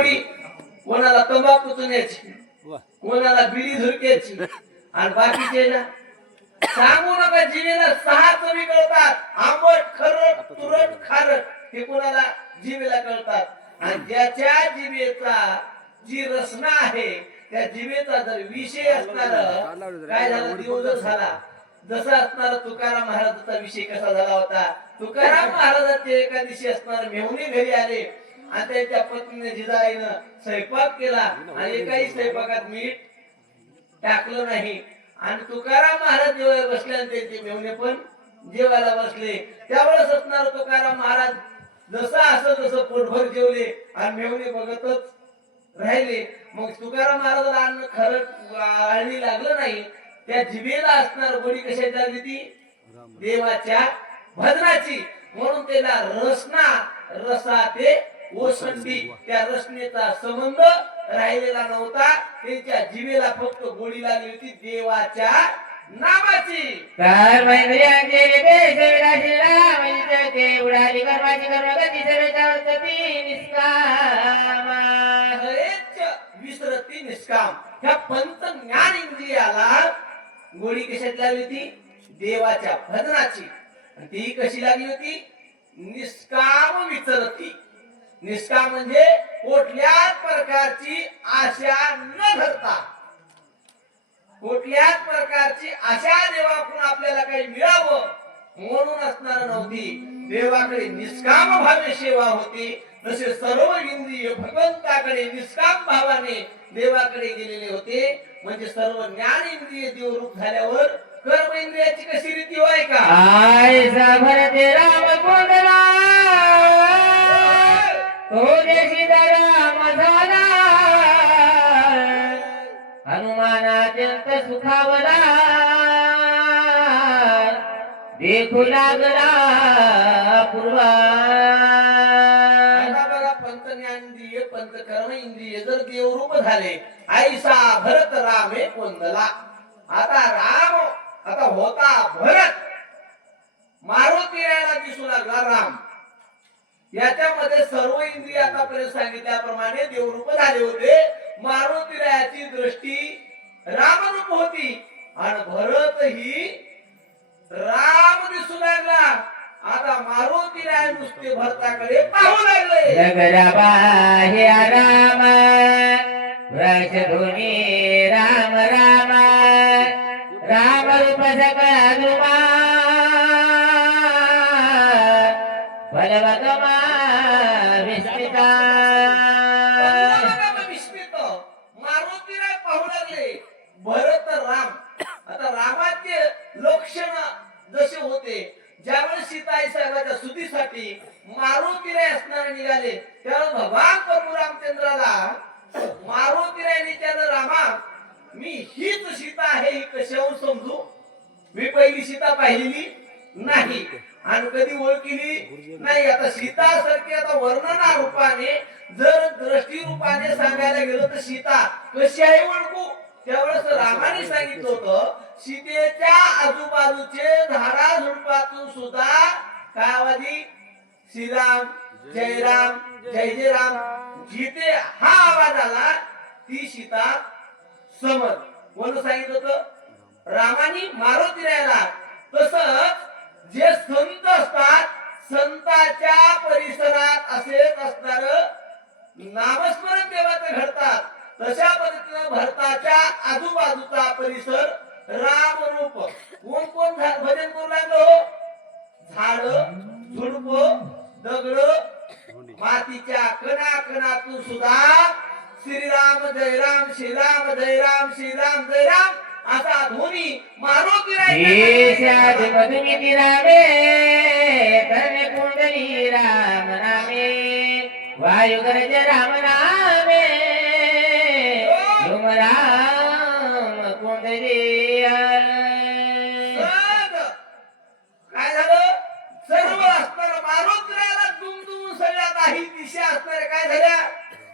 गोडी कोणाला तंबाखू चुन्याची कोणाला बिडी झुरक्याची आणि बाकीचे ना सांगू नका जिभेला सहा चवी कळतात. आंबट खरट तुरट खारट हे कोणाला जिभेला कळतात. आणि ज्याच्या जिभेचा जी रचना आहे त्या जिभेचा जर विषय असणार काय झालं? दिवस झाला. जसा असणारा तुकाराम महाराजाचा विषय कसा झाला होता? तुकाराम महाराजाचे एका दिवशी असणार मेहुणे घरी आले. आणि त्यांच्या पत्नीने जिजाईनं स्वयंपाक केला आणि एकाही स्वयंपाकात मीठ टाकलं नाही. आणि तुकाराम महाराज जेव्हा बसले आणि त्यांचे मेवणे पण जेवायला बसले. त्यावेळेस असणार तुकाराम महाराज जसं असं तसं पोटभर जेवले आणि मेवणे बघतच राहिले. मग तुकाराम महाराजाला अन्न खरं आळणी लागलं नाही. त्या जिभेला असणार गोडी कशाची लागली ती? देवाच्या भजनाची. म्हणून त्याला रसना रसा ते ओसंडी त्या रचनेचा संबंध राहिलेला नव्हता. त्यांच्या जीवेला फक्त गोडी लागली होती देवाच्या नामाची. तर मैत्र्यांचे ते उडाली कर्माची विसरती निष्काम. ह्या पंच ज्ञान इंद्रियाला गोडी कशात लागली होती? देवाच्या भजनाची. ती कशी लागली होती? निष्काम विचरती. निष्ठा म्हणजे कुठल्याच प्रकारची आशा न धरता. कुठल्याच प्रकारची आशा देवाकडून आपल्याला काही मिळावं म्हणून असणार नव्हती. देवाकडे निष्काम भावे सेवा होती. तसे सर्व इंद्रिय भगवंताकडे निष्काम भावाने देवाकडे गेलेले होते. म्हणजे सर्व ज्ञान इंद्रिय देवरूप झाल्यावर कर्म इंद्रियाची कशी रीती होय का? अत्यंत सुखावला देखू लागला पूर्वा. आता बघा इंद्रिय जर देवरूप झाले आईसा भरत राम रामे कोंदला. आता राम आता होता भरत. मारुती यायला दिसू लागला राम. याच्यामध्ये सर्व इंद्रिय आतापर्यंत सांगितल्याप्रमाणे देवरूप झाले होते. मारुती रायाची दृष्टी रामरूप होती. आणि भरत ही राम दिसू लागला. आता मारुती राय नुसते भरताकडे पाहू लागले. नगरा राम वृक्ष राम राम राम रूप सकळ द्रुमा विस्मिता मारुती राय पाहू लागले भरत राम आता रामाचे लक्षण जसे होते ज्यावेळेस सीताई साहेबाच्या स्तुतीसाठी मारुती असणार असणारे निघाले त्यावेळेस भगवान प्रभू रामचंद्राला मारुतीरायने राय रामा मी हीच सीता आहे ही कशावर समजू. मी पहिली सीता पाहिलेली नाही. आणि कधी ओळखली नाही. आता सीता सारखी आता वर्णना रूपाने जर दृष्टी रूपाने सांगायला गेलो तर सीता कशी आहे ओळखू? त्यावेळेस रामाने सांगितलं होतं सीतेच्या आजूबाजूचे धारा झुडपातून सुद्धा काय आवाजी श्रीराम जय राम जय जय राम जिथे हा आवाज आला ती सीता समज कोण सांगितलं होतं? रामानी मारुती राहिला तसंच जे संत असतात संताच्या परिसरात असेच असणार नामस्मरण देवाचं घडतात. तशा पद्धतीनं भरताच्या आजूबाजूचा परिसर राम रूप. कोण कोण भजन करू लागलो? झाड झुडप दगड मातीच्या कणा कणातून सुद्धा श्रीराम जय राम श्रीराम जय राम श्रीराम जय राम असा धोनी मारो ईशाद रामे तने कुंडली राम रामे वायु जय राम राम काही दिशा असणाऱ्या काय झाल्या?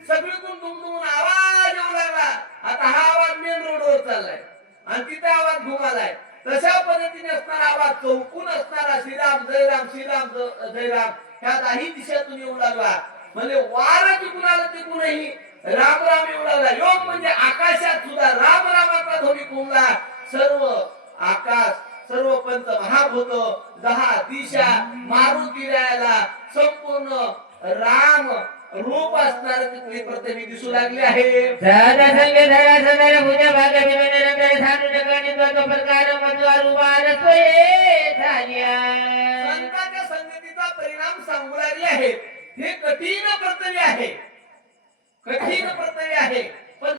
सगळीकडून दुमदुमून आवाज येऊ लागला. आता हा आवाज मेन रोडवर चाललाय. आणि तिथे आवाज घुमालाय. तशा पद्धतीने असणारा आवाज चौकून असणारा श्रीराम जयराम श्रीराम जयराम ह्या काही दिशातून येऊ लागला. म्हणजे वार जिंकून आलं तिकून राम राम येऊ लागला. योग म्हणजे आकाशात सुद्धा राम रामाचा ध्वनी कुंभला सर्व आकाश सर्व पंच महाभूत दहा दिशा मारुती रायाला संपूर्ण राम रूप असणार तिकडे प्रथमी दिसू लागले आहे. धरा सदर भाग तो प्रकार मधवा रूपान स्वये झाल्या संतांच्या संगतीचा परिणाम सांगू लागले आहे हे कठीण कर्तव्य आहे. कठीण कर्तव्य आहे.